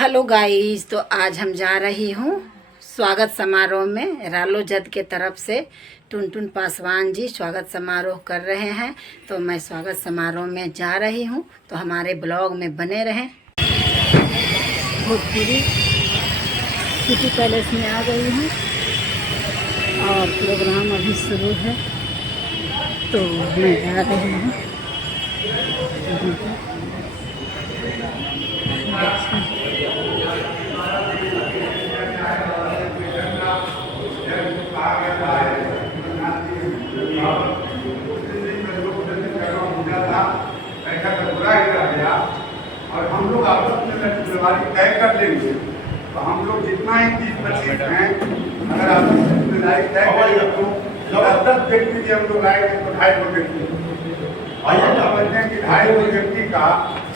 Hello guys, तो आज हम जा रही हूँ स्वागत समारोह में। रालोजद के तरफ से टुनटुन पासवान जी स्वागत समारोह कर रहे हैं, तो मैं स्वागत समारोह में जा रही हूँ। तो हमारे ब्लॉग में बने रहें। भोजपुरी सिटी पैलेस में आ गई हूँ और प्रोग्राम अभी शुरू है, तो मैं जा रही हूँ। और हम लोग आपस में जिम्मेदारी तय कर लेंगे, तो हम लोग जितना ही 30-25 हैं, अगर आपस में जिम्मेदारी तय करेंगे तो 10 व्यक्ति भी हम लोग आएंगे तो 250 व्यक्ति आइए समझते हैं कि 250 व्यक्ति का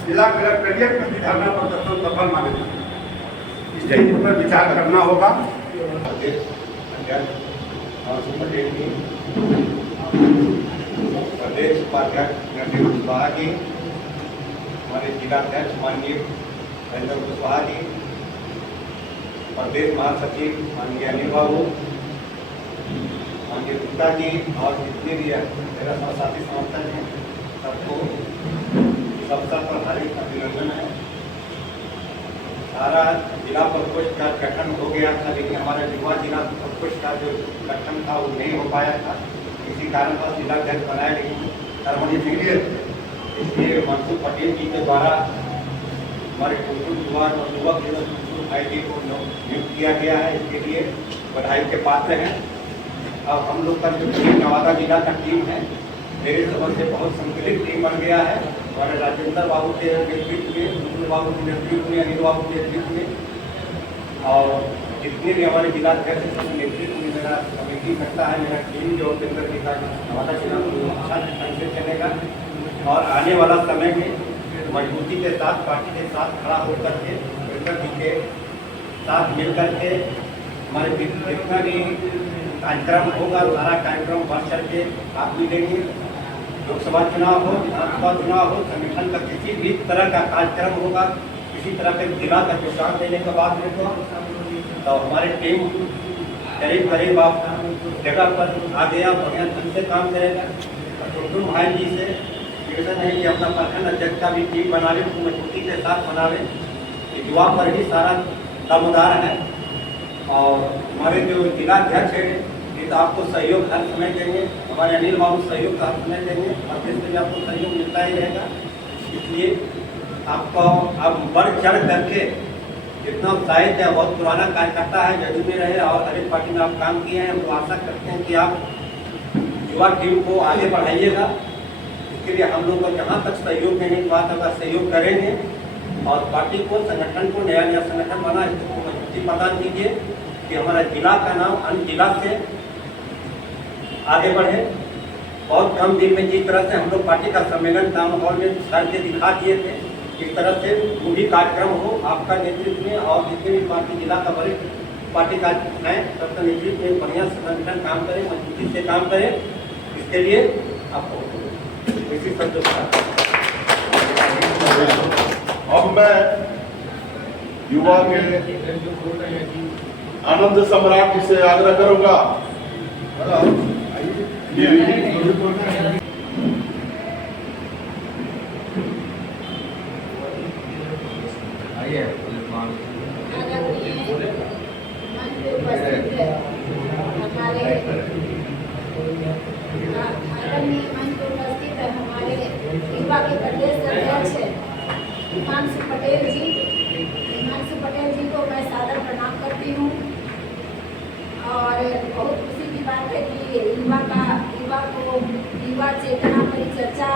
जिला कलेक्ट्रेट में भी धरना प्रदर्शन सफल मानेगा। इस चीज पर विचार करना होगा। प्रदेश उपाध्यक्ष कुशवाहा जी, हमारे जिलाध्यक्ष माननीय रंजन कुशवाहा जी, प्रदेश महासचिव माननीय अनिल बाबू, माननीय गुप्ता जी और जितने भी मेरा साथी समर्थक हैं, सबको इस अवसर पर हार्दिक अभिनंदन है। सारा जिला प्रकोष्ठ का गठन हो गया था, लेकिन हमारा युवा जिला प्रकोष्ठ का जो गठन था वो नहीं हो पाया था। इसी कारण पर जिलाध्यक्ष बनाया, लेकिन कर्मणी पीरियड इसलिए मनसुख पटेल जी के द्वारा हमारे टुनटुन कुमार और युवक टुनटुन भाई जी को नियुक्त किया गया है। इसके लिए बधाई के पात्र हैं। अब हम लोग का जो नवादा जिला का टीम है, मेरे समझ से बहुत संकलित टीम बन गया है। हमारे राजेंद्र बाबू के नेतृत्व में, टुनटुन बाबू के नेतृत्व में, अनिल बाबू के नेतृत्व में और जितने भी हमारे जिलाध्यक्ष के नेतृत्व में मेरा कमेटी करता है, मेरा टीम जो केंद्र के साथ नवादा जिला अच्छा ढंग से चलेगा और आने वाला समय में मजबूती के साथ पार्टी के साथ खड़ा होकर के केंद्र जी के साथ मिल करके हमारे जितना भी कार्यक्रम होगा सारा कार्यक्रम बढ़ चढ़ के आप भी देंगे। लोकसभा चुनाव हो, विधानसभा चुनाव हो, संगठन का किसी भी तरह का कार्यक्रम होगा, किसी तरह के जिला का योगदान देने के बाद में तो हमारी टीम करीब करीब आप जगह पर आ गया, बढ़िया ढंग से काम करेगा। टुनटुन भाई जी से निवेदन है कि अपना प्रखंड अध्यक्ष का भी टीम बनावे, मजबूती के साथ बनावे। युवा पर ही सारा दामोदार है और हमारे जो जिलाध्यक्ष है ये तो आपको सहयोग हर समय देंगे, हमारे अनिल बाबू सहयोग हर समय देंगे और इससे भी आपको सहयोग मिलता ही रहेगा। इसलिए आपको अब बढ़ चढ़ करके जितना उत्साहित है, बहुत पुराना कार्यकर्ता है, जदयू में रहे और हर एक पार्टी में आप काम किए हैं। हम तो आशा करते हैं कि आप युवा टीम को आगे बढ़ाइएगा। इसके लिए हम लोग को जहाँ तक सहयोग देने की बात होगा सहयोग करेंगे और पार्टी को, संगठन को नया नया संगठन बना, इसको मजबूती प्रदान कीजिए कि हमारा जिला का नाम अन्य जिला से आगे बढ़े। बहुत कम दिन में जिस तरह से हम लोग पार्टी का सम्मेलन टाउन हॉल में करके दिखा दिए थे, इस तरह से वो भी कार्यक्रम हो आपका नेतृत्व में और जितने भी पार्टी जिला का वरिष्ठ पार्टी का है सबका नेतृत्व में बढ़िया संगठन काम करें, मजबूती से काम करें। इसके लिए आपको इसी शब्द अब मैं युवा के आनंद सम्राट जी से आग्रह करूंगा। हमारे युवा के प्रदेश अध्यक्ष हिमांशु पटेल जी, हिमांशु पटेल जी को मैं सादर प्रणाम करती हूँ और बहुत खुशी की बात है कि युवा चेतना परिचर्चा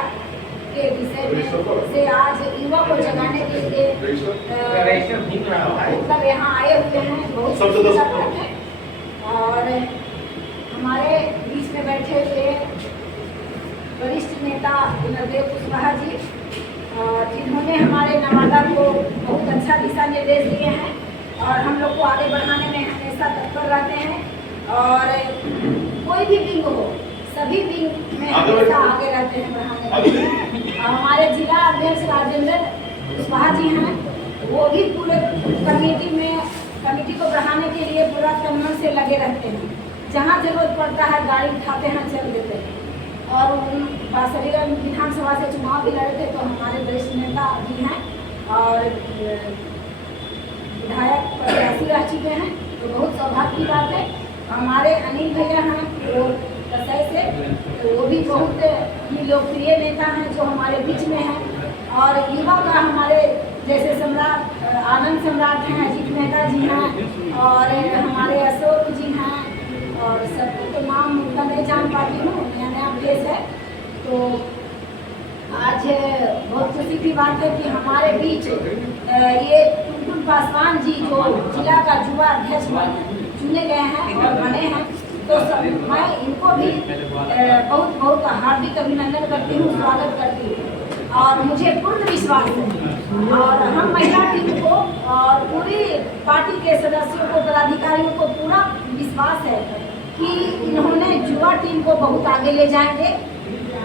के विषय में से आज युवा को जगाने के लिए मतलब यहाँ आए हुए हैं। बहुत अच्छा बात है और हमारे बीच में बैठे हुए वरिष्ठ नेता नरदेव कुशवाहा जी जिन्होंने हमारे नवादा को बहुत अच्छा दिशा निर्देश दिए हैं और हम लोग को आगे बढ़ाने में हमेशा तत्पर रहते हैं और कोई भी विंग हो सभी विंग में हमेशा आगे रहते हैं बढ़ाने में। हमारे जिला अध्यक्ष राजेंद्र कुशवाहा जी हैं, वो भी पूरे कमेटी को बढ़ाने के लिए पूरा तन मन से लगे रहते हैं। जहाँ जरूरत पड़ता है गाड़ी उठाते हैं, चल देते हैं। और बासरीगंज विधानसभा से चुनाव भी लड़े थे, तो हमारे वरिष्ठ नेता भी हैं और विधायक प्रत्याशी रह चुके हैं, तो बहुत सौभाग्य की बात है। हमारे अनिल भैया हैं वो कसई से, तो वो भी बहुत ही लोकप्रिय नेता हैं जो हमारे बीच में हैं। और युवा का हमारे जैसे सम्राट आनंद सम्राट हैं, अजीत मेहता जी हैं और हमारे अशोक जी हैं, और सबको तो नाम उनका नहीं जान पाती हूँ, नया नया फेस है। तो आज बहुत खुशी की बात है कि हमारे बीच ये टुनटुन पासवान जी जो जिला का युवा अध्यक्ष चुने गए हैं और बने हैं, तो मैं इनको भी बहुत बहुत हार्दिक अभिनंदन करती हूँ, स्वागत करती हूँ। और मुझे पूर्ण विश्वास है और हम महिला टीम को और पूरी पार्टी के सदस्यों को, पदाधिकारियों को पूरा विश्वास है कि इन्होंने युवा टीम को बहुत आगे ले जाएंगे,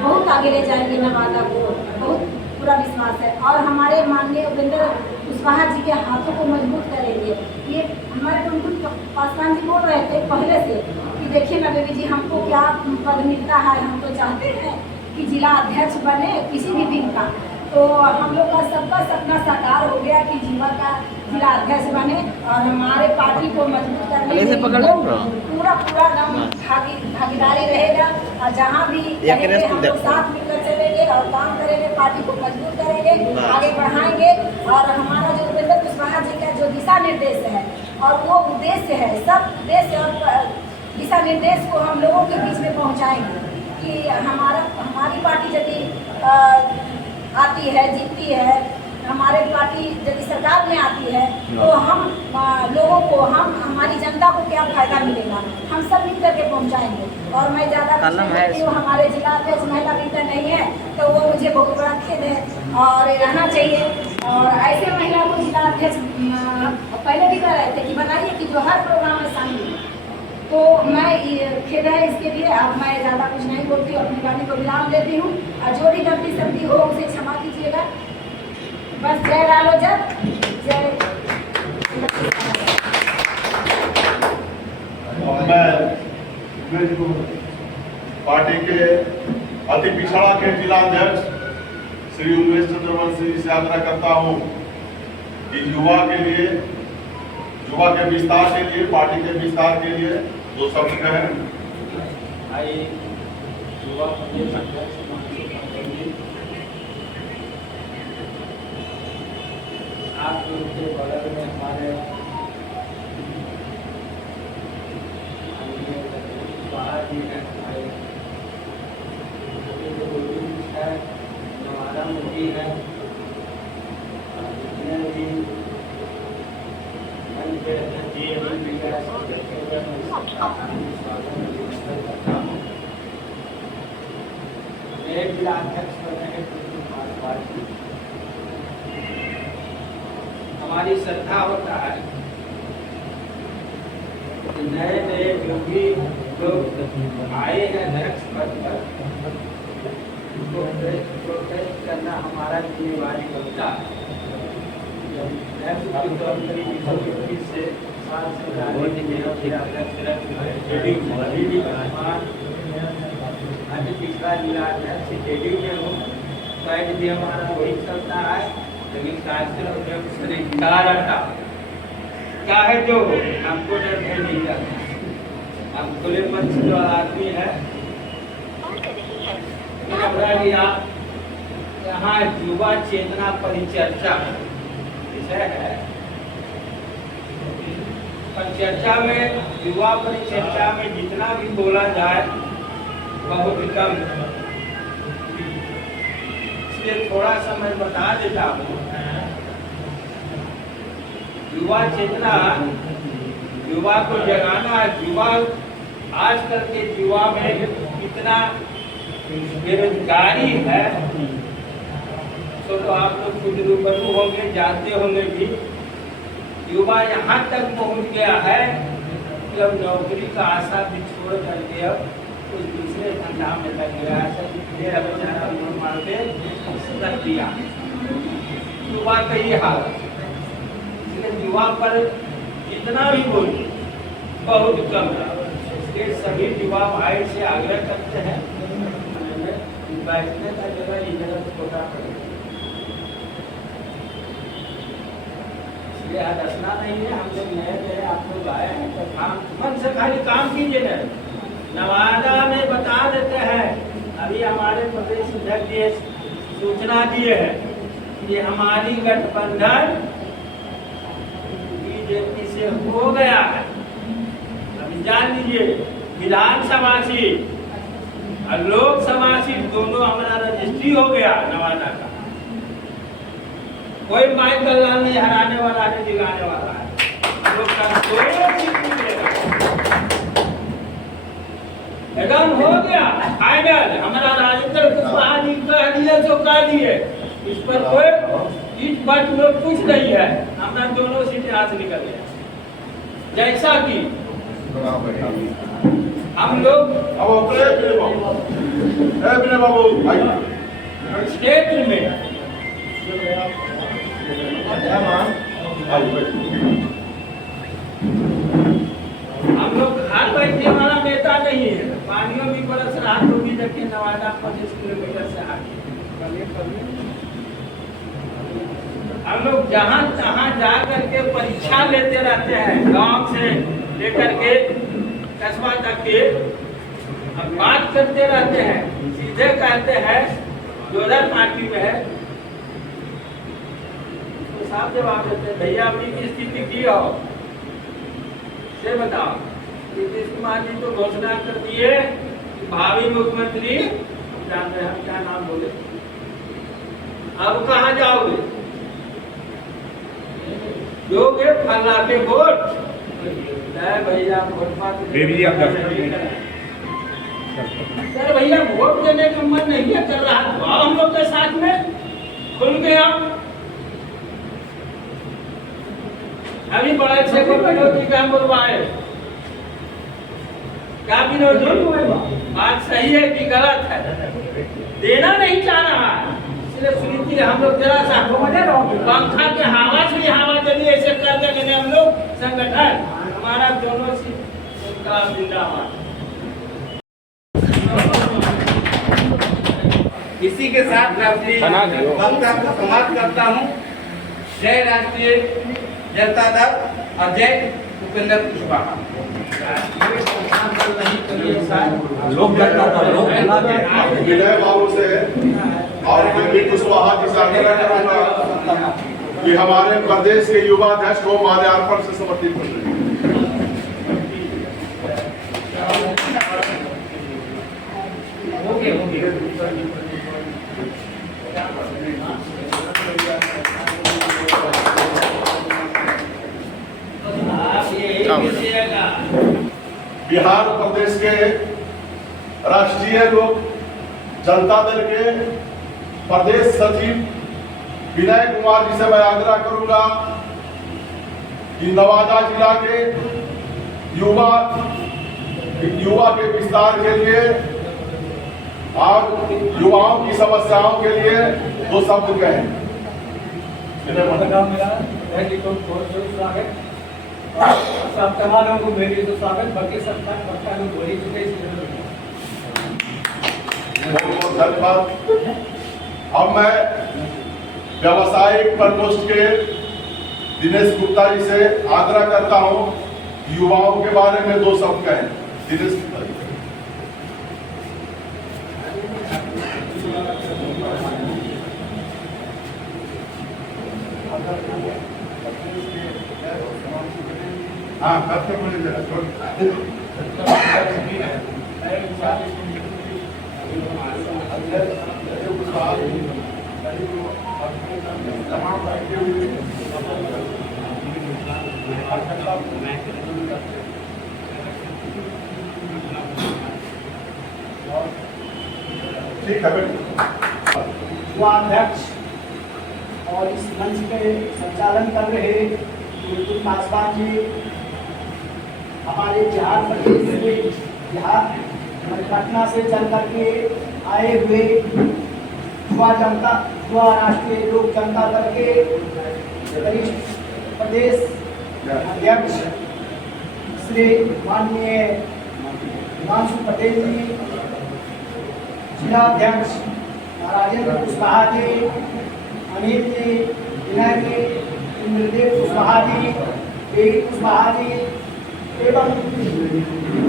बहुत आगे ले जाएंगे नवादा को, बहुत पूरा विश्वास है। और हमारे माननीय उपेंद्र कुशवाहा जी के हाथों को मजबूत करेंगे। ये हमारे टुनटुन पासवान जी बोल रहे थे पहले से कि देखिए ना बेबी जी, हमको क्या पद मिलता है, हम तो चाहते हैं कि जिला अध्यक्ष बने किसी भी विंग का। तो हम लोग का सबका सपना साकार हो गया कि जिला का जिला अध्यक्ष बने और हमारे पार्टी को मजबूत करने में पूरा दम भागीदारी रहेगा। और जहाँ भी हम लोग साथ मिलकर चलेंगे और काम करेंगे, पार्टी को मजबूत करेंगे, आगे बढ़ाएंगे। और हमारा जो उपेंद्र कुशवाहा जी का जो दिशा निर्देश है और वो उद्देश्य है, सब उद्देश्य और दिशा निर्देश को हम लोगों के बीच में पहुँचाएंगे कि हमारी पार्टी यदि आती है, जीतती है, हमारे पार्टी यदि सरकार में आती है, तो हम लोगों को, हमारी जनता को क्या फायदा मिलेगा, हम सब मिल करके पहुंचाएंगे। और मैं ज़्यादा हमारे जिला अध्यक्ष महिला विंग नहीं है, तो वो मुझे बहुत बड़ा खेद है और रहना चाहिए। और ऐसे महिला को जिला अध्यक्ष पहले भी कह रहे थे कि बनाइए कि जो हर प्रोग्राम में शामिल है। तो मैं खेद है इसके लिए। अब मैं ज़्यादा कुछ नहीं बोलती, अपनी वाणी को विराम देती हूँ और जो भी गलती सलती हो उसे क्षमा कीजिएगा। बस जय रालोजर, जय। मैं पार्टी के अति पिछड़ा के जिला अध्यक्ष श्री उमेश चंद्र वंशी से आग्रह करता हूँ कि युवा के विस्तार के लिए, पार्टी के विस्तार के लिए दो शब्द कहें। युवा प्रदेश अध्यक्ष आपके बगल में हमारे कुशवाहा जी हैं, हमारे नवादा मोदी है, जितने भी मंच पे मेरे जिला अध्यक्ष बने हैं टुनटुन पासवान जी। हमारी श्रद्धा होता है कि नए नए जो भी लोग आए हैं अध्यक्ष पद पर, उनको प्रोटेस्ट करना हमारा जिम्मेवारी बनता है। पिछला जिला अध्यक्ष जेडीयू में हूँ, शायद भी हमारा वही चलता है, लेकिन सरकार आता चाहे जो हो, हमको डर नहीं जाता। हम खुले मंच जो आदमी है, यहाँ युवा चेतना परिचर्चा विषय है। परिचर्चा में, युवा परिचर्चा में जितना भी बोला जाए बहुत कम, इसलिए थोड़ा सा मैं बता देता हूँ। युवा चेतना, युवा को जगाना है। युवा आजकल के युवा में कितना बेरोजगारी है, तो आप लोग खुद रूबरू होंगे, जानते होंगे भी। युवा यहाँ तक पहुँच गया है कि अब नौकरी का आशा भी छोड़ करके अब कुछ दूसरे धंधा में लग गया है। मेरा बेचारा मार के रख दिया। युवा का ये हाल। युवा पर जितना भी बोलिए बहुत कम है। इसके सभी युवा भाई से आग्रह करते हैं बैठने का जगह इधर छोटा पड़ेगा, इसलिए आज हंसना नहीं है। हम लोग नए नए आप लोग आए हैं तो काम मन से खाली काम कीजिए ना। नवादा में बता देते हैं, अभी हमारे प्रदेश अध्यक्ष जी सूचना दिए हैं कि हमारी गठबंधन बीजेपी से हो गया है। अभी जान लीजिए, विधानसभा सीट और लोकसभा सीट दोनों हमारा रजिस्ट्री हो गया नवादा का। कोई माइक गल्ला नहीं हराने वाला है, दिलाने वाला है। हम लोग का कोई सीट नहीं मिलेगा। एकदम हो गया फाइनल। हमारा राजेंद्र कुशवाहा जी कह दिए जो कह दिए, इस पर कोई इस बात में कुछ नहीं है। हमारा दोनों सीटें हाथ निकल गया। जैसा कि हम लोग क्षेत्र में हम लोग घर बैठने वाला नेता नहीं है। पानियों भी बरस रहा तो भी देखिए नवादा 25 किलोमीटर से आगे। हम लोग जहाँ तहाँ जा करके परीक्षा लेते रहते हैं, गांव से लेकर के कस्बा तक के बात करते रहते हैं। सीधे कहते हैं जो उधर पार्टी में है तो साफ जवाब देते हैं, भैया अपनी की स्थिति की हो से बताओ। नीतीश कुमार जी तो घोषणा कर दिए कि भावी मुख्यमंत्री जानते हैं, हम क्या नाम बोले, अब कहाँ जाओगे? दोगे फला के वोट? भैया वोट सर भैया वोट देने का मन नहीं है कर रहा तो हम लोग के साथ में खुल गया। अभी बड़े अच्छे को विनोद जी का हम बुलवाए, क्या विनोद जी बात सही है कि गलत है? देना नहीं चाह रहा है, इसलिए सुनीति हम लोग जरा सा पंखा के हवा से हवा चलिए ऐसे कर देंगे हम लोग संगठन हमारा दोनों का जिंदाबाद। इसी के साथ मैं अपनी वक्तव्य को समाप्त करता हूँ। जय राष्ट्रीय जनता दल और जय उपेंद्र कुशवाहा। विनय बाबू से और उपेंद्र कुशवाहा जी से आग्रह करूंगा कि हमारे प्रदेश के युवा अध्यक्ष को माल्यार्पण से समर्पित कर रहे हैं। बिहार प्रदेश के राष्ट्रीय लोक जनता दल के प्रदेश सचिव विनय कुमार जी से मैं आग्रह करूंगा कि नवादा जिला के युवा के विस्तार के लिए और युवाओं की समस्याओं के लिए दो शब्द कहें। सब तमाम लोगों को मेरी तो स्वागत, बाकी सब लोग बोल ही चुके। बहुत धन्यवाद। अब मैं व्यवसायिक प्रकोष्ठ के दिनेश गुप्ता जी से आग्रह करता हूं युवाओं के बारे में दो शब्द कहें। दिनेश गुप्ता जी। हाँ सबसे बोले जरा ठीक है अध्यक्ष और इस मंच के संचालन कर रहे बिल्कुल पासवान जी, हमारे बिहार प्रदेश से बिहार पटना से चल करके आए हुए युवा राष्ट्रीय लोक जनता दल के वरिष्ठ प्रदेश अध्यक्ष श्री माननीय हिमांशु पटेल जी, जिला अध्यक्ष राजेंद्र कुशवाहा जी, अनिल जी, विनय जी, इंद्रदेव कुशवाहा जी, देवी कुशवाहा जी एवं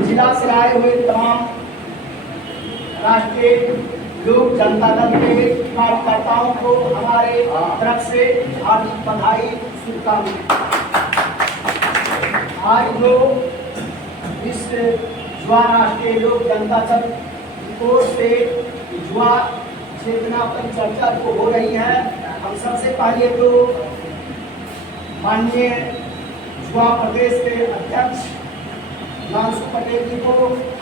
जिला से आए हुए तमाम राष्ट्रीय लोक जनता दल के कार्यकर्ताओं को हमारे तरफ से हार्दिक बधाई, शुभकामनाएं। आज जो इस युवा राष्ट्रीय लोक जनता दल की ओर से युवा चेतना पर चर्चा जो हो रही है, हम सबसे पहले तो माननीय युवा प्रदेश के अध्यक्ष हिमांशु पटेल जी को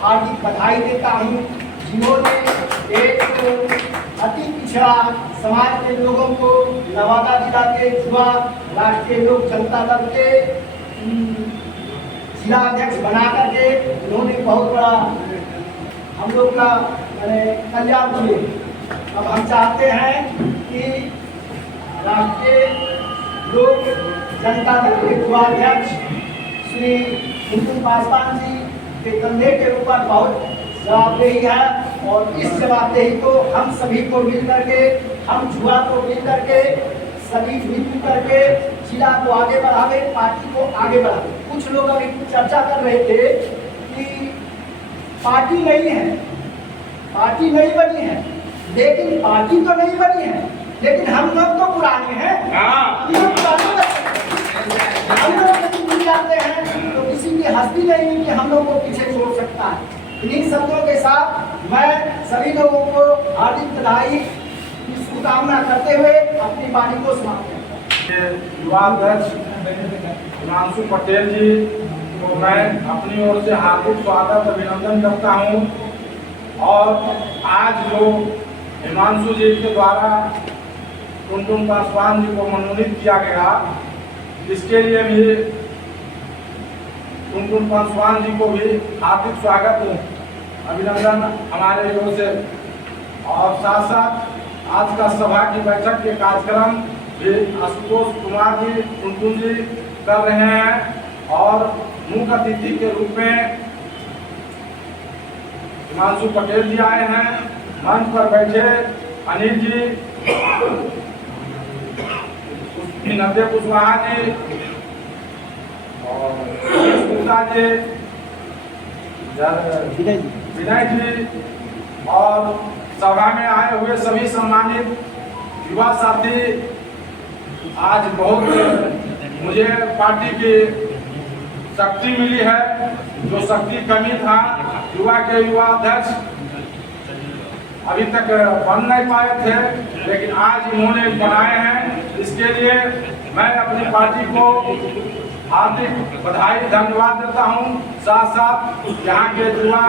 हार्दिक बधाई देता हूँ, जिन्होंने एक अति पिछड़ा समाज के लोगों को नवादा जिला के युवा राष्ट्रीय लोक जनता दल के जिला अध्यक्ष बना करके उन्होंने बहुत बड़ा हम लोग का कल्याण किए। अब हम चाहते हैं कि राष्ट्रीय लोक जनता दल के युवा अध्यक्ष श्री टुनटुन पासवान जी के कंधे के ऊपर बहुत जवाबदेही है और इस जवाबदेही को हम सभी को मिल करके, हम युवा को मिल करके, सभी मिल करके जिला को आगे बढ़ावे, पार्टी को आगे बढ़ावे। कुछ लोग अभी चर्चा कर रहे थे कि पार्टी नहीं है, पार्टी नहीं बनी है, लेकिन पार्टी तो नहीं बनी है, लेकिन हम लोग तो पुराने हैं। हम लोग मिल जाते हैं तो किसी की हस्ती नहीं कि हम लोग को पीछे छोड़ सकता है। इन्हीं शब्दों के साथ मैं सभी लोगों को हार्दिक बधाई की शुभकामना करते हुए अपनी वाणी को समाप्त करता हूं। युवा अध्यक्ष हिमांशु पटेल जी को मैं अपनी ओर से हार्दिक स्वागत अभिनंदन करता हूं और आज जो हिमांशु जी के द्वारा टुनटुन पासवान जी को मनोनीत किया गया, इसके लिए भी टुनटुन पासवान जी को भी हार्दिक स्वागत अभिनंदन हमारे ओर से। और साथ साथ आज का सभा की बैठक के कार्यक्रम भी आशुतोष कुमार जी टुनटुन जी कर रहे हैं और मुख्य अतिथि के रूप में हिमांशु पटेल जी आए हैं। मंच पर बैठे अनिल जी, इंद्रदेव कुशवाहा जी और गुप्ता जी, विनय जी और सभा में आए हुए सभी सम्मानित युवा साथी, आज बहुत मुझे पार्टी की शक्ति मिली है, जो शक्ति कमी था। युवा के युवा अध्यक्ष अभी तक बन नहीं पाए थे, लेकिन आज इन्होंने बनाए हैं। इसके लिए मैं अपनी पार्टी को हार्दिक बधाई धन्यवाद देता हूं। साथ साथ यहाँ के युवा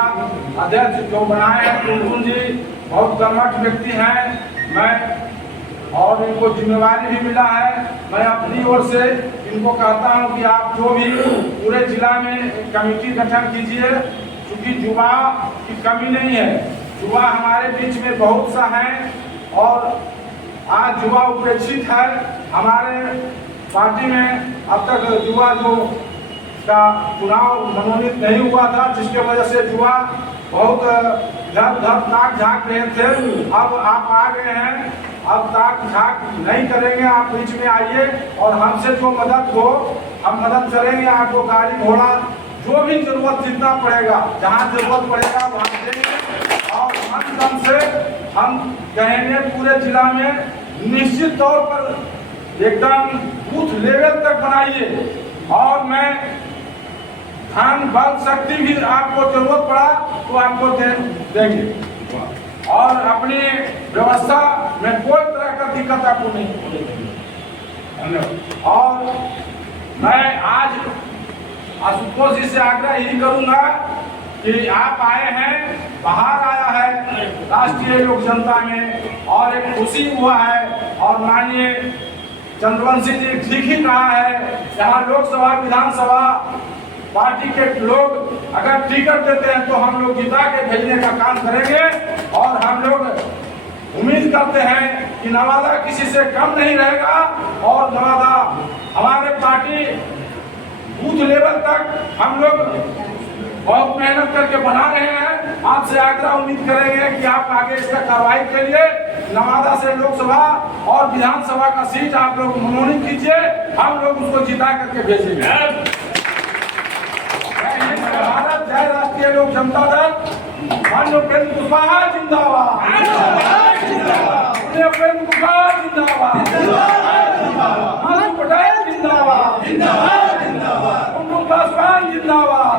अध्यक्ष जो बनाए हैं टुनटुन जी बहुत कर्मठ व्यक्ति हैं, मैं और इनको जिम्मेवारी भी मिला है। मैं अपनी ओर से इनको कहता हूं कि आप जो भी पूरे जिला में कमेटी गठन कीजिए, क्योंकि युवा की कमी नहीं है, युवा हमारे बीच में बहुत सा है और आज युवा उपेक्षित है। हमारे पार्टी में अब तक युवा जो का चुनाव मनोनीत नहीं हुआ था, जिसके वजह से युवा बहुत इधर उधर ताक झाँक रहे थे। अब आप आ गए हैं, अब ताक झाँक नहीं करेंगे, आप बीच में आइए और हमसे जो मदद हो हम मदद करेंगे। आपको गाड़ी घोड़ा जो भी जरूरत जितना पड़ेगा, जहाँ जरूरत पड़ेगा वहाँ देंगे और हम दम से हम कहेंगे पूरे जिला में निश्चित तौर पर एकदम बूथ लेवल तक बनाइए। और मैं धन बल शक्ति भी आपको जरूरत पड़ा तो आपको देंगे और अपनी व्यवस्था में कोई तरह का दिक्कत आपको नहीं होगी। धन्यवाद। और मैं आज आशुतोष जी से आग्रह यही करूंगा कि आप आए हैं, बाहर आया है राष्ट्रीय लोक जनता में और एक खुशी हुआ है और माननीय चंद्रवंशी जी ठीक ही कहा है, यहाँ लोकसभा विधानसभा पार्टी के लोग अगर टिकट देते हैं तो हम लोग जिता के भेजने का काम करेंगे और हम लोग उम्मीद करते हैं कि नवादा किसी से कम नहीं रहेगा और नवादा हमारे पार्टी बूथ लेवल तक हम लोग बहुत मेहनत करके बना रहे हैं। आपसे आग्रह उम्मीद करेंगे कि आप आगे इसका कार्रवाई के लिए नवादा से लोकसभा और विधानसभा का सीट आप लोग मनोनीत कीजिए, हम लोग उसको जिता करके भेजेंगे। भारत जय राष्ट्रीय लोक जनता दल, माननीय उपेंद्र कुशवाहा जिंदाबाद, उपेंद्र कुशवाहा जिंदाबाद, माधव पटेल जिंदाबाद, कुमकुम पासवान जिंदाबाद,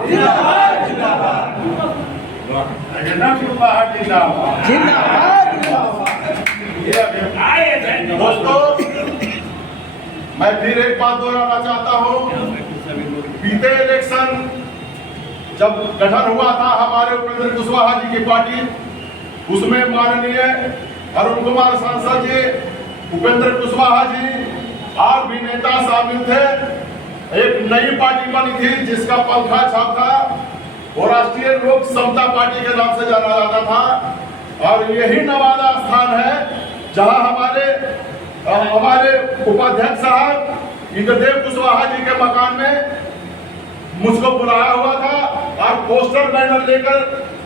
दोस्तों, मैं फिर एक बात दोहराना चाहता हूँ। बीते इलेक्शन जब गठन हुआ था हमारे उपेंद्र कुशवाहा जी की पार्टी, उसमें माननीय अरुण कुमार सांसद जी, उपेंद्र कुशवाहा जी और भी नेता शामिल थे। एक नई पार्टी बनी थी जिसका पंखा छाप था, वो राष्ट्रीय लोक समता पार्टी के नाम से जाना जाता था। और यही नवादा स्थान है जहां हमारे उपाध्यक्ष साहब इंद्रदेव कुशवाहा जी के मकान में मुझको बुलाया हुआ था और पोस्टर बैनर लेकर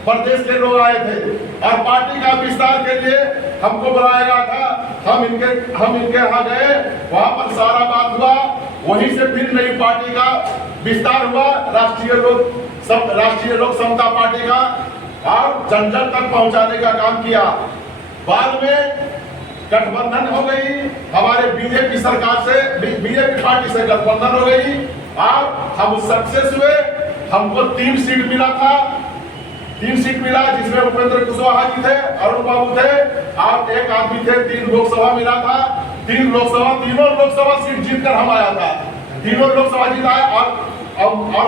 प्रदेश के लोग आए थे और पार्टी का विस्तार के लिए हमको बुलाया गया था। हम इनके यहाँ गए, वहां पर सारा बात हुआ, वहीं से फिर नई पार्टी का विस्तार हुआ, राष्ट्रीय लोक समता पार्टी का, और जन जन तक पहुंचाने का काम किया। बाद में गठबंधन हो गई, हमारे बीजेपी सरकार से, बीजेपी पार्टी से गठबंधन हो गई और हम सक्सेस हुए। हमको 3 सीट मिला था, 3 सीट मिला जिसमें उपेंद्र कुशवाहा जी थे, अरुण बाबू थे और एक आदमी थे। 3 लोकसभा मिला था, तीनों लोकसभा सीट जीतकर हम आया था, तीनों लोकसभा जीता और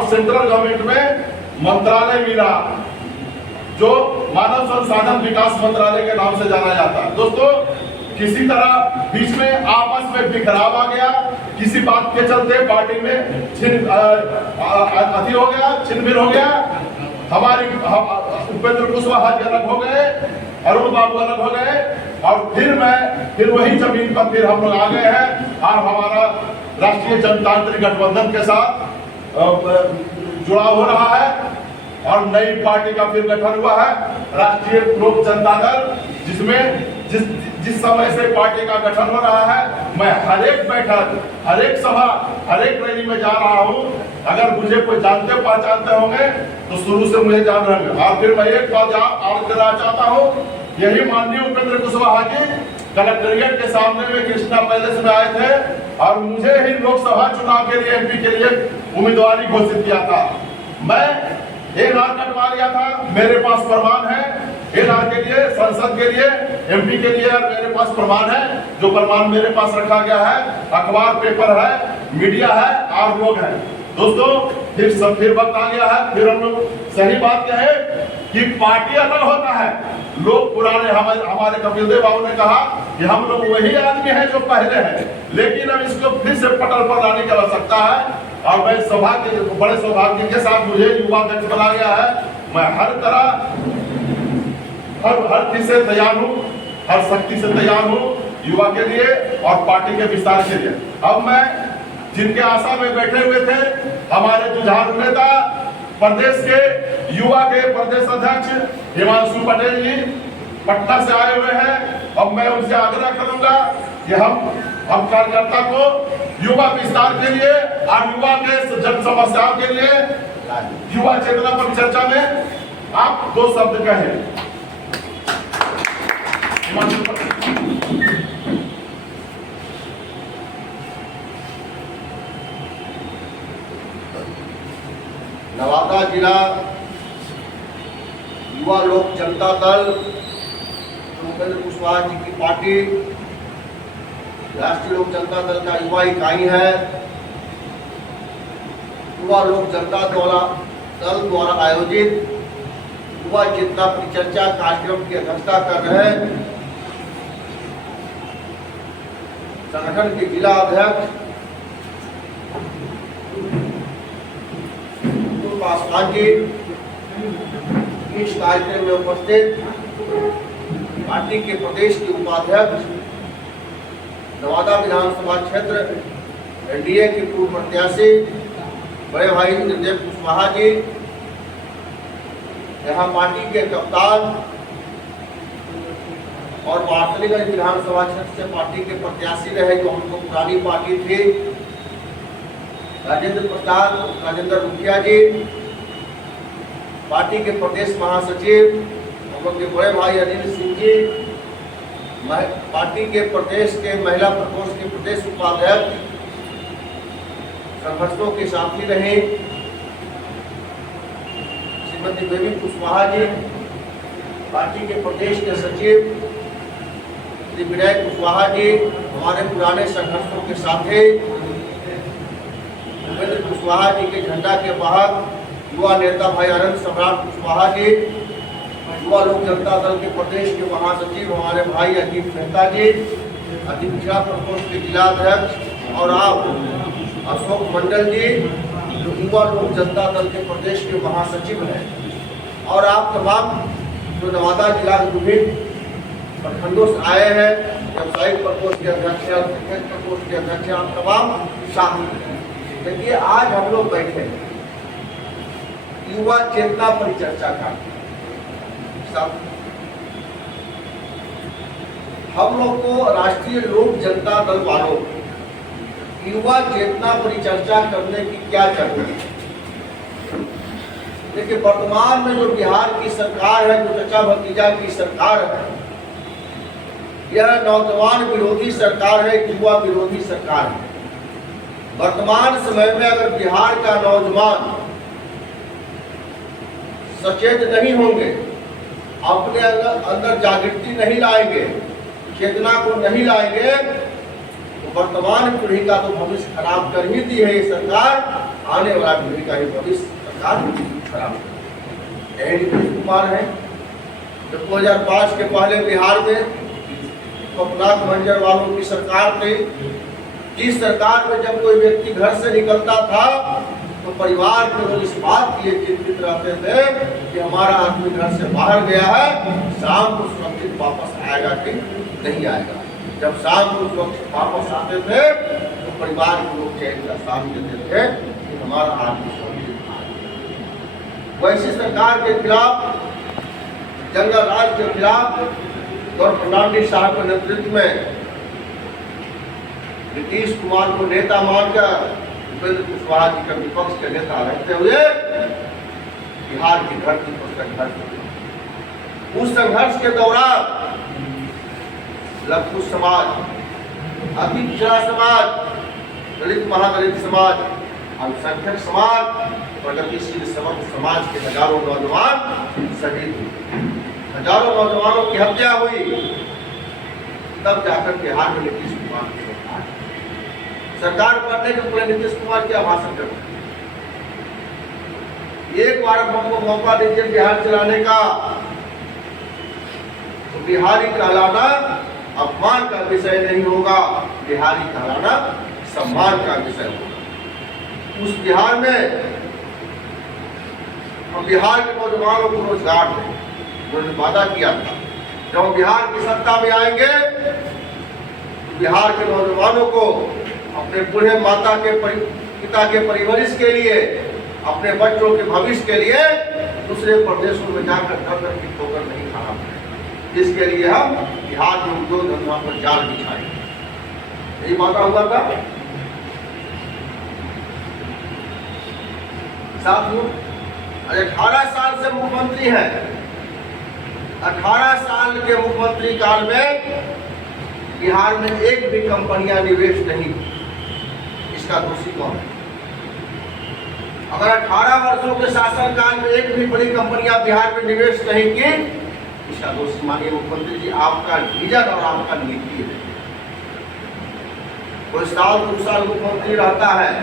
सेंट्रल गवर्नमेंट में मंत्रालय मिला जो मानव संसाधन विकास मंत्रालय के नाम से जाना जाता है। दोस्तों, किसी तरह बीच में आपस में बिखराव आ गया, किसी बात के चलते पार्टी में छिन हो गया। हमारी उपेंद्र कुशवाहा जी अलग हो गए, अरुण बाबू अलग हो गए और फिर वही जमीन पर फिर हम लोग आ गए हैं और हमारा राष्ट्रीय जनतांत्रिक गठबंधन के साथ जुड़ाव हो रहा है और नई पार्टी का फिर गठन हुआ है, राष्ट्रीय लोक जनता दल, जिसमें जिस समय से पार्टी का गठन हो रहा है, मैं हर एक बैठक, हर एक सभा, हर एक रैली में जा रहा हूं। अगर मुझे कोई जानते पहचानते होंगे तो शुरू से मुझे जान रहे हैं। और फिर मैं एक बात और कहना चाहता हूं, यही माननीय उपेंद्र कुशवाहा जी कलेक्ट्रेट के सामने में कृष्णा पैलेस में आए थे और मुझे ही लोकसभा चुनाव के लिए, एमपी के लिए उम्मीदवारी घोषित किया था। मैं एनआर कटवा लिया था, मेरे पास प्रमाण है एनआर के लिए, संसद के लिए, एमपी के लिए, और मेरे पास प्रमाण है। जो प्रमाण मेरे पास रखा गया है, अखबार पेपर है, मीडिया है और लोग हैं। दोस्तों, फिर वक्त आ गया है, फिर हम लोग सही बात कहे कि पार्टी अलग होता है। लोग पुराने, हमारे कपिल देव बाबू ने कहा कि हम लोग वही आदमी हैं जो पहले हैं, लेकिन अब इसको फिर से पटल पर लाने की आवश्यकता है। और मैं बड़े सौभाग्य के साथ मुझे युवा अध्यक्ष बना गया है। मैं हर तरह हर चीज से तैयार हूँ, हर शक्ति से तैयार हूँ युवा के लिए और पार्टी के विस्तार के लिए। अब मैं जिनके आशा में बैठे हुए थे, हमारे जुझारू नेता, प्रदेश के युवा के प्रदेश अध्यक्ष हिमांशु पटेल जी पटना से आए हुए हैं। अब मैं उनसे आग्रह करूंगा कि हम कार्यकर्ता को युवा विस्तार के लिए और युवा के जन समस्याओं के लिए युवा चेतना पर चर्चा में आप 2 शब्द कहें। नवादा जिला युवा लोक जनता दल, उपेंद्र कुशवाहा जी की पार्टी राष्ट्रीय लोक जनता दल का युवा इकाई है। युवा लोक जनता दल द्वारा आयोजित युवा चेतना परिचर्चा कार्यक्रम की अध्यक्षता कर रहे संगठन के जिला अध्यक्ष पासवान जी इस कार्यक्रम में उपस्थित पार्टी के प्रदेश के उपाध्यक्ष, नवादा विधानसभा क्षेत्र एनडीए के पूर्व प्रत्याशी बड़े भाई इंद्रदेव कुशवाहा जी, यहाँ पार्टी के कप्तान और वारसलीगंज विधानसभा क्षेत्र से पार्टी के प्रत्याशी रहे, जो हमको पुरानी पार्टी थी, राजेंद्र प्रसाद राजेंद्र मुखिया जी, पार्टी के प्रदेश महासचिव हम लोग के बड़े भाई अनिल सिंह जी, पार्टी के प्रदेश के महिला प्रकोष्ठ के प्रदेश उपाध्यक्ष संघर्षों के साथी रहे श्रीमती बेबी कुशवाहा जी, पार्टी के प्रदेश के सचिव श्री विनय कुशवाहा जी, हमारे पुराने संघर्षों के साथी भूपेंद्र कुशवाहा जी के झंडा के वाहक युवा नेता भाई आनंद सम्राट कुशवाहा जी, युवा लोक जनता दल के प्रदेश के महासचिव हमारे भाई अजीत मेहता जी, अति पिछड़ा प्रकोष्ठ के जिलाध्यक्ष और आप अशोक मंडल जी, जो युवा लोक जनता दल के प्रदेश के महासचिव हैं, और आप तमाम जो नवादा जिला के विभिन्न प्रखंडों से आए हैं, व्यावसायिक प्रकोष्ठ के अध्यक्ष, प्रकोष्ठ के अध्यक्ष, आप तमाम शामिल हैं। देखिए, आज हम लोग बैठे हैं युवा चेतना परिचर्चा का। हम लोग को राष्ट्रीय लोक जनता दल वालों युवा चेतना परिचर्चा करने की क्या जरूरत है? देखिए, वर्तमान में जो बिहार की सरकार है, जो चचा भतीजा की सरकार है, यह नौजवान विरोधी सरकार है, युवा विरोधी सरकार है। वर्तमान समय में अगर बिहार का नौजवान सचेत नहीं होंगे, अपने अंदर जागृति नहीं लाएंगे, चेतना को नहीं लाएंगे, तो वर्तमान पीढ़ी का तो भविष्य खराब कर ही दी है ये सरकार, आने वाला पीढ़ी का ही भविष्य सरकार खराब कर। यही नीतीश कुमार है, जब 2005 के पहले बिहार में कपनाथ मंजर वालों की सरकार थी, जिस सरकार में जब कोई व्यक्ति घर से निकलता था तो परिवार के लोग इस बात के लिए चिंतित रहते थे कि हमारा आदमी घर से बाहर गया है, शाम को सुरक्षित वापस आएगा कि नहीं आएगा। जब शाम को सुरक्षित वापस आते थे तो परिवार के लोग चैन का साथ देते थे कि हमारा आदमी सुरक्षित आएगा। वैसी सरकार के खिलाफ, जंगल राज के खिलाफ गौर फर्नांडिस साहब के नेतृत्व में नीतीश कुमार को नेता मानकर भूपेंद्र कुशवाहा जी का विपक्ष के नेता रहते हुए बिहार की धरती पर संघर्ष हुआ। उस संघर्ष के दौरान लघु समाज, अति पिछड़ा समाज, दलित महादलित समाज, अल्पसंख्यक समाज, प्रगतिशील समस्त समाज के हजारों नौजवान शहीद हुए, हजारों नौजवानों की हत्या हुई। तब जाकर बिहार में नीतीश कुमार की सरकार बनने के पूरे नीतीश कुमार क्या भाषण करते हैं? एक बार हमको मौका दीजिए बिहार चलाने का, तो बिहारी कहलाना अपमान का विषय नहीं होगा, बिहारी कहलाना सम्मान का विषय होगा। उस बिहार में हम बिहार के नौजवानों को रोजगार दें, उन्होंने वादा किया था। जब बिहार की सत्ता में आएंगे तो बिहार के नौजवानों को अपने बूढ़े माता के पिता के परिवरिश के लिए, अपने बच्चों के भविष्य के लिए दूसरे प्रदेशों में जाकर दर की ठोकर नहीं खाना पड़े। इसके लिए हम बिहार के उद्योग धंधा पर जाल बिछाएंगे, यही वादा हुआ था। साथियों, 18 साल से मुख्यमंत्री हैं, 18 साल के मुख्यमंत्री काल में बिहार में एक भी कंपनियां निवेश नहीं, इसका दोषी कौन है? अगर 18 वर्षों के शासनकाल में एक भी बड़ी कंपनियां बिहार में निवेश नहीं की, इसका दोषी माननीय मुख्यमंत्री जी आपका विजन और आपका नीति है। कोई साल 2 साल मुख्यमंत्री रहता है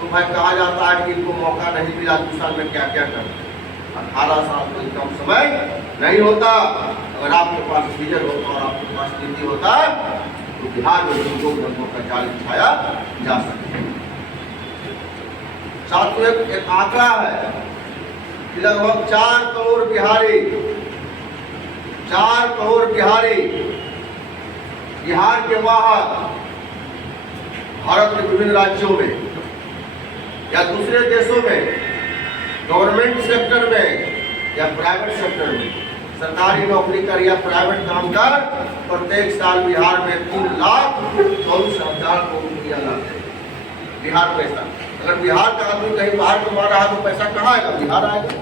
तो भाई कहा जाता है कि इनको मौका नहीं मिला 2 साल में क्या क्या करते। 18 साल कोई कम समय नहीं होता। अगर आपके पास विजन होता और आपके पास नीति होता तो बिहार में उद्योग धंधों का जाल बिछाया जा सकता। साथियों, एक आंकड़ा है कि लगभग 4 करोड़ बिहारी 4 करोड़ बिहारी बिहार के बाहर भारत के विभिन्न राज्यों में या दूसरे देशों में गवर्नमेंट सेक्टर में या प्राइवेट सेक्टर में सरकारी नौकरी कर या प्राइवेट काम कर प्रत्येक साल बिहार में 3,24,000 करोड़ रुपया लाते हैं। बिहार पैसा, अगर बिहार का आदमी कहीं बाहर कमा रहा है तो पैसा कहाँ आएगा? बिहार आएगा।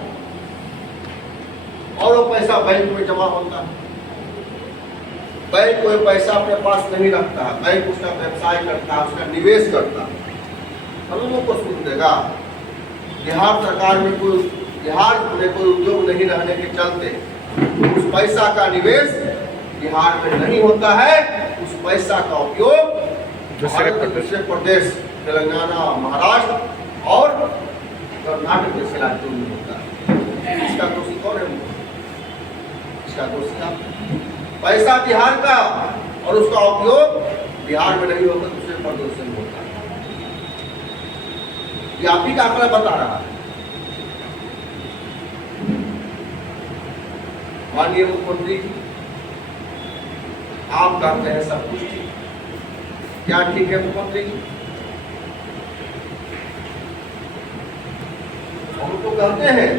और वो पैसा बैंक में जमा होता है। बैंक कोई पैसा अपने पास नहीं रखता है, बैंक उसका व्यवसाय करता है, उसका निवेश करता है, हम लोगों को सुन देगा। बिहार सरकार में बिहार में कोई उद्योग नहीं रहने के चलते उस पैसा का निवेश बिहार में नहीं होता है। उस पैसा का उपयोग दूसरे प्रदेश तेलंगाना, महाराष्ट्र और कर्नाटक जैसे राज्यों में होता है। इसका दोषी कौन है? इसका दोषी आप। पैसा बिहार का और उसका उपयोग बिहार में नहीं होता, दूसरे प्रदेश में होता है। ये आप ही का आंकड़ा बता रहा है। माननीय मुख्यमंत्री जी, आप कहते हैं सब कुछ ठीक, क्या ठीक है मुख्यमंत्री जी? हम तो कहते हैं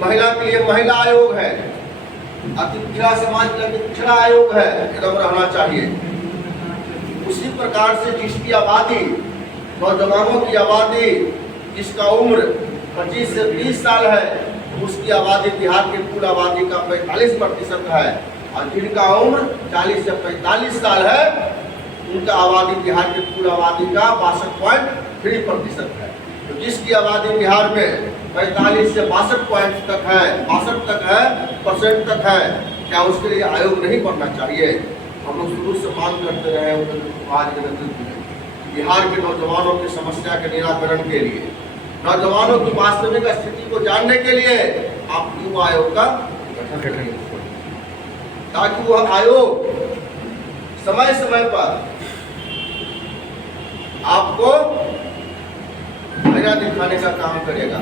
महिला के लिए महिला आयोग है, अति पिछड़ा समाज के लिए पिछड़ा आयोग है, एकदम रहना चाहिए। उसी प्रकार से जिसकी आबादी, नौजवानों की आबादी, जिसका उम्र 25 से 30 साल है, उसकी आबादी बिहार की कुल आबादी का 45% है, और जिनका उम्र 40 से 45 साल है, उनका आबादी बिहार की कुल आबादी का 62.3% है। तो जिसकी आबादी बिहार में 45 से 62 तक है, 62 तक है, परसेंट तक है, क्या उसके लिए आयोग नहीं बनना चाहिए? हम लोग शुरू से मांग करते रहे आज के नेतृत्व में बिहार के नौजवानों की समस्या के निराकरण के लिए, नौजवानों की वास्तविक स्थिति को जानने के लिए आप युवा आयोग का गठन करें, ताकि वह आयोग समय समय पर आपको आईना दिखाने का काम करेगा।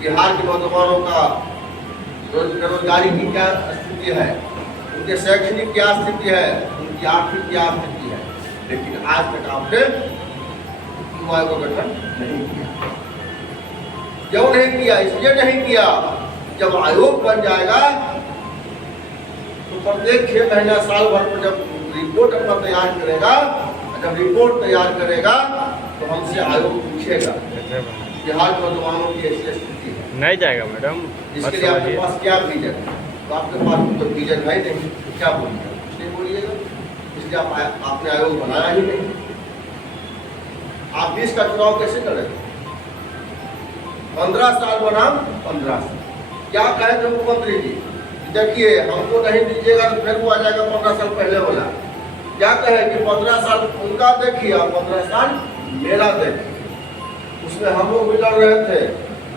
बिहार के नौजवानों का बेरोजगारी की क्या स्थिति है, उनके शैक्षणिक क्या स्थिति है, उनकी आर्थिक क्या स्थिति है, लेकिन आज तक आपने युवा आयोग का गठन नहीं किया। क्यों नहीं किया? इसलिए नहीं किया, जब आयोग बन जाएगा तो प्रत्येक 6 महीना साल भर पर जब रिपोर्ट अपना तैयार करेगा, जब रिपोर्ट तैयार करेगा तो हमसे आयोग पूछेगा बिहार के नौजवानों की ऐसी स्थिति है, नहीं जाएगा मैडम, इसके लिए आपके पास क्या विजन है? तो आपके पास तो विजन है नहीं, क्या बोलिएगा? कुछ नहीं बोलिएगा, इसलिए आपने आयोग बनाया ही नहीं। आप 20 का चुनाव कैसे करेंगे? 15 साल बनाम 15 साल, क्या कहेंगे मुख्यमंत्री जी? देखिए हमको नहीं दीजिएगा तो फिर वो आ जाएगा 15 साल पहले वाला। क्या कहे कि 15 साल उनका देखिए और 15 साल मेरा देखिए। उसमें हम लोग भी लड़ रहे थे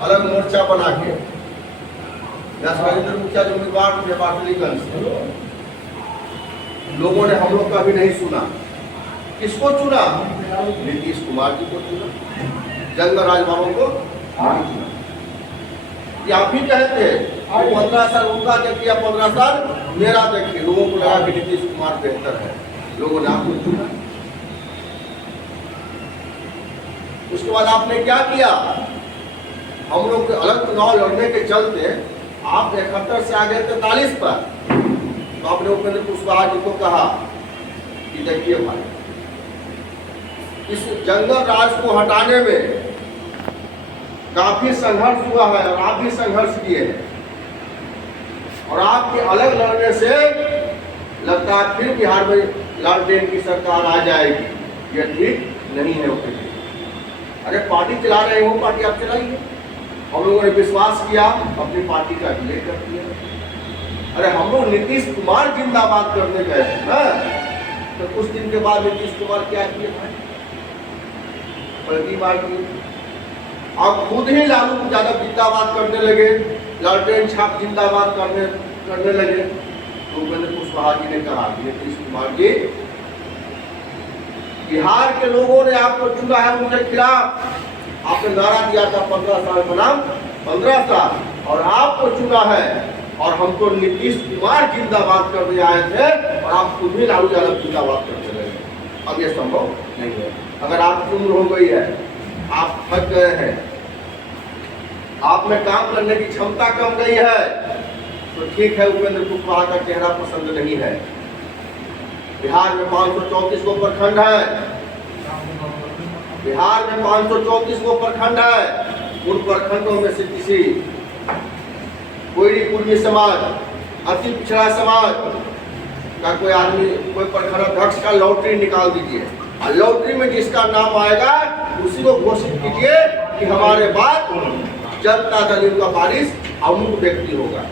अलग मोर्चा बना के, मुखिया जो उम्मीदवार थे बाटलीगंज से, लोगों ने हम लोग का भी नहीं सुना। किसको चुना? नीतीश कुमार जी को चुना, जंग राजबाबू को नहीं चुना। आप ही कहते हैं 15 साल उनका देखिए, 15 साल मेरा देखिए। लोगों को लगा कि नीतीश कुमार बेहतर है, लोगों ने आपको चुना। उसके बाद आपने क्या किया? हम लोग अलग चुनाव लड़ने के चलते आप 71 से आ गए 43 पर, तो आपने उपेंद्र कुशवाहा जी को कहा कि देखिए भाई, इस जंगल राज को हटाने में काफी संघर्ष हुआ है और आप भी संघर्ष किए हैं, और आपके अलग लड़ने से लगता है फिर बिहार में लालटेन की सरकार आ जाएगी। यह ठीक नहीं है। उपेंद्र, अरे पार्टी चला रहे हो, पार्टी आप चलाइए। हम लोगों ने विश्वास किया, अपनी पार्टी का विलय कर दिया। अरे हम लोग नीतीश कुमार जिंदाबाद करने गए थे ना, तो कुछ दिन के बाद नीतीश कुमार क्या किए भाई? पलटी मार दिए। आप खुद ही लालू यादव जिंदाबाद करने लगे, लालटेन छाप जिंदाबाद करने लगे। तो उपेंद्र कुशवाहा जी ने कहा नीतीश कुमार जी, बिहार के लोगों ने आपको चुना है उनके खिलाफ। आपने नारा दिया था 15 साल बनाम 15 साल, और आपको चुना है और हमको नीतीश कुमार जिंदाबाद करने आए थे और आप खुद ही लालू यादव जिंदाबाद करते रहे। अब ये संभव नहीं है। अगर आपकी उम्र हो गई है, आप थक गए हैं, आप में काम करने की क्षमता कम गई है, तो ठीक है, उपेंद्र कुशवाहा का चेहरा पसंद नहीं है। बिहार में 534 गो प्रखंड है, बिहार में 534 गो प्रखंड है। उन प्रखंडों में से किसी कोई कुर्मी समाज, अति पिछड़ा समाज का कोई आदमी, कोई प्रखंड अध्यक्ष का लॉटरी निकाल दीजिए और लॉटरी में जिसका नाम आएगा उसी को घोषित कीजिए कि हमारे बाद जनता दल का वारिस अमुक व्यक्ति होगा।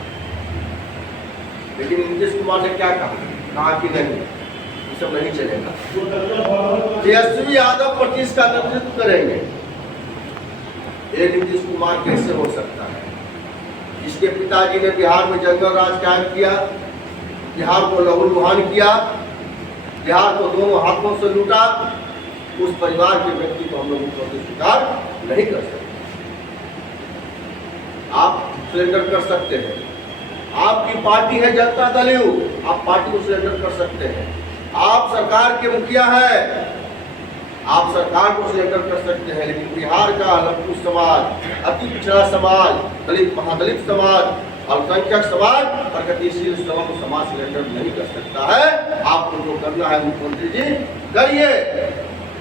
लेकिन नीतीश कुमार ने क्या कहा कि नहीं, ये सब नहीं चलेगा। तेजस्वी यादव 25 का नेतृत्व करेंगे। ये नीतीश कुमार कैसे हो सकता है? जिसके पिताजी ने बिहार में जंगल राज कायम किया, बिहार को लहूलुहान किया, बिहार को दोनों हाथों से लूटा, उस परिवार के व्यक्ति को हम लोग मुख्यमंत्री स्वीकार नहीं कर सकते। आप सरेंडर कर सकते हैं, आपकी पार्टी है जनता दल यू, आप पार्टी को सरेंडर कर सकते हैं। आप सरकार के मुखिया है, आप सरकार को सरेंडर कर सकते हैं। लेकिन बिहार का लघु समाज, अति पिछड़ा समाज, दलित महादलित समाज, अल्पसंख्यक समाज, प्रगतिशील समाज सरेंडर नहीं कर सकता है। आपको जो करना है मुख्यमंत्री जी करिए,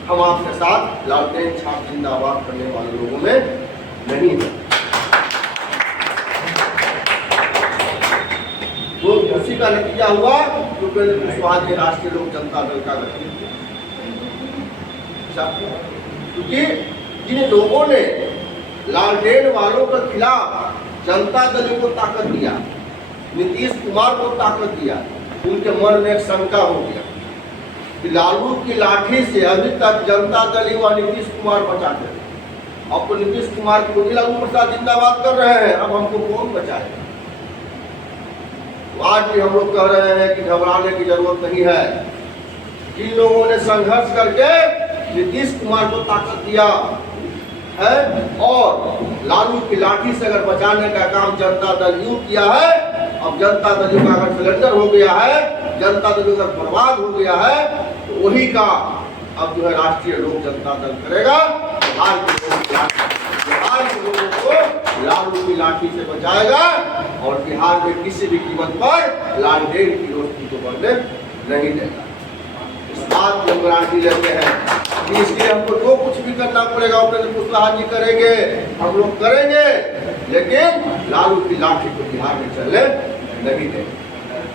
हम आपके साथ लालटेन छाप जिंदाबाद करने वाले लोगों में नहीं है। तो उसी का नतीजा हुआ कि उपेंद्र कुशवाहा ने राष्ट्रीय लोक जनता दल का गठन किया। क्योंकि जिन लोगों ने लालटेन वालों के खिलाफ जनता दल को ताकत दिया, नीतीश कुमार को ताकत दिया, उनके मन में एक शंका हो गया कि लालू की लाठी से अभी तक जनता दल व नीतीश कुमार बचाते थे। अब तो नीतीश कुमार को लालू प्रसाद जिंदाबाद कर रहे हैं, अब हमको कौन बचाएगा? आज भी हम लोग कह रहे हैं कि घबराने की जरूरत नहीं है। जिन लोगों ने संघर्ष करके नीतीश कुमार को ताकत दिया है और लालू की लाठी से अगर बचाने का काम जनता दल यू किया है, अब जनता दल यू का अगर सिलेंडर हो गया है, जनता दल यू अगर बर्बाद हो गया है, तो वही का अब जो है राष्ट्रीय लोक जनता दल करेगा। बिहार के लोगों को लालू की लाठी से बचाएगा और बिहार में किसी भी कीमत पर लालटेन की रोशनी को बढ़ने नहीं देगा। इस बात की हम गारंटी लेते हैं कि इसलिए हमको जो कुछ भी करना पड़ेगा उपेंद्र कुशवाहा जी करेंगे, हम लोग करेंगे, लेकिन लालू की लाठी को बिहार में चलने नहीं देंगे।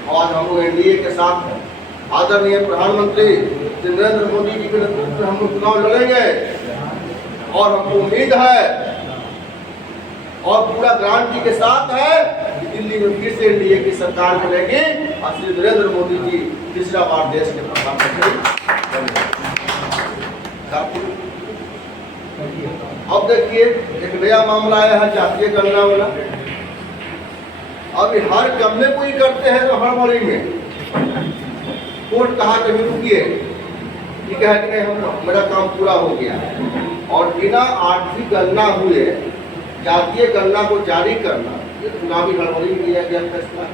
और हम लोग एनडीए के साथ हैं। आदरणीय प्रधानमंत्री नरेंद्र मोदी जी के नेतृत्व में हम लोग चुनाव लड़ेंगे और हमको उम्मीद है और पूरा गारंटी के साथ है कि दिल्ली में फिर से एनडीए की सरकार बनेगी और श्री नरेंद्र मोदी जी तीसरा बार देश के प्रधानमंत्री बनेंगे। अब देखिए एक नया मामला आया है जातीय गणना वाला। अभी हर गमले को ही करते हैं तो हड़बड़ी में कोर्ट कहा कि रुकिए, ठीक है कि नहीं, मेरा काम पूरा हो गया और बिना आर्थिक गणना हुए जातीय गणना को जारी करना ये चुनावी हड़बड़ी में लिया गया फैसला।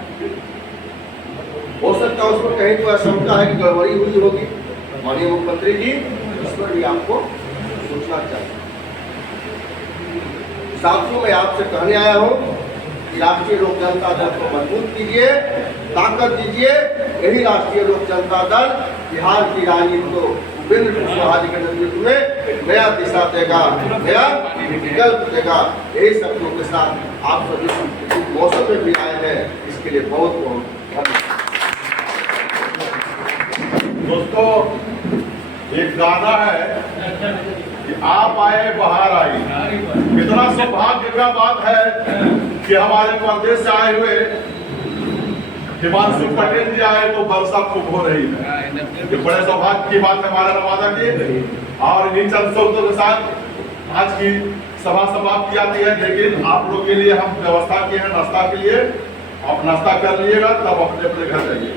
हो सकता है उसमें कहीं तो आशंका है कि गड़बड़ी हुई होगी। माननीय मुख्यमंत्री जी इस पर भी आपको सोचना चाहिए। साथियों, मैं आपसे कहने आया हूँ कि राष्ट्रीय लोक जनता दल को मजबूत कीजिए, ताकत दीजिए। यही राष्ट्रीय लोक जनता दल बिहार की राजनीति को उपेंद्र कुशवाहा जी के नेतृत्व में एक नया दिशा देगा, नया विकल्प देगा। यही शब्दों के साथ आप सभी मौसम में भी आए हैं, इसके लिए बहुत बहुत धन्यवाद। दोस्तों, एक गाना है कि आप आए बाहर आई। कितना सौभाग्य का बात है कि हमारे प्रदेश से आए हुए हिमांशु पटेल जी आए तो वर्षा खूब हो रही है। ये बड़े सौभाग्य की बात है हमारा नवादा की। और इन चंद शब्दों के साथ आज की सभा समाप्त की जाती है। लेकिन आप लोग के लिए हम व्यवस्था की है नाश्ता के लिए। आप नाश्ता कर लीजिएगा, तब अपने अपने घर जाइए।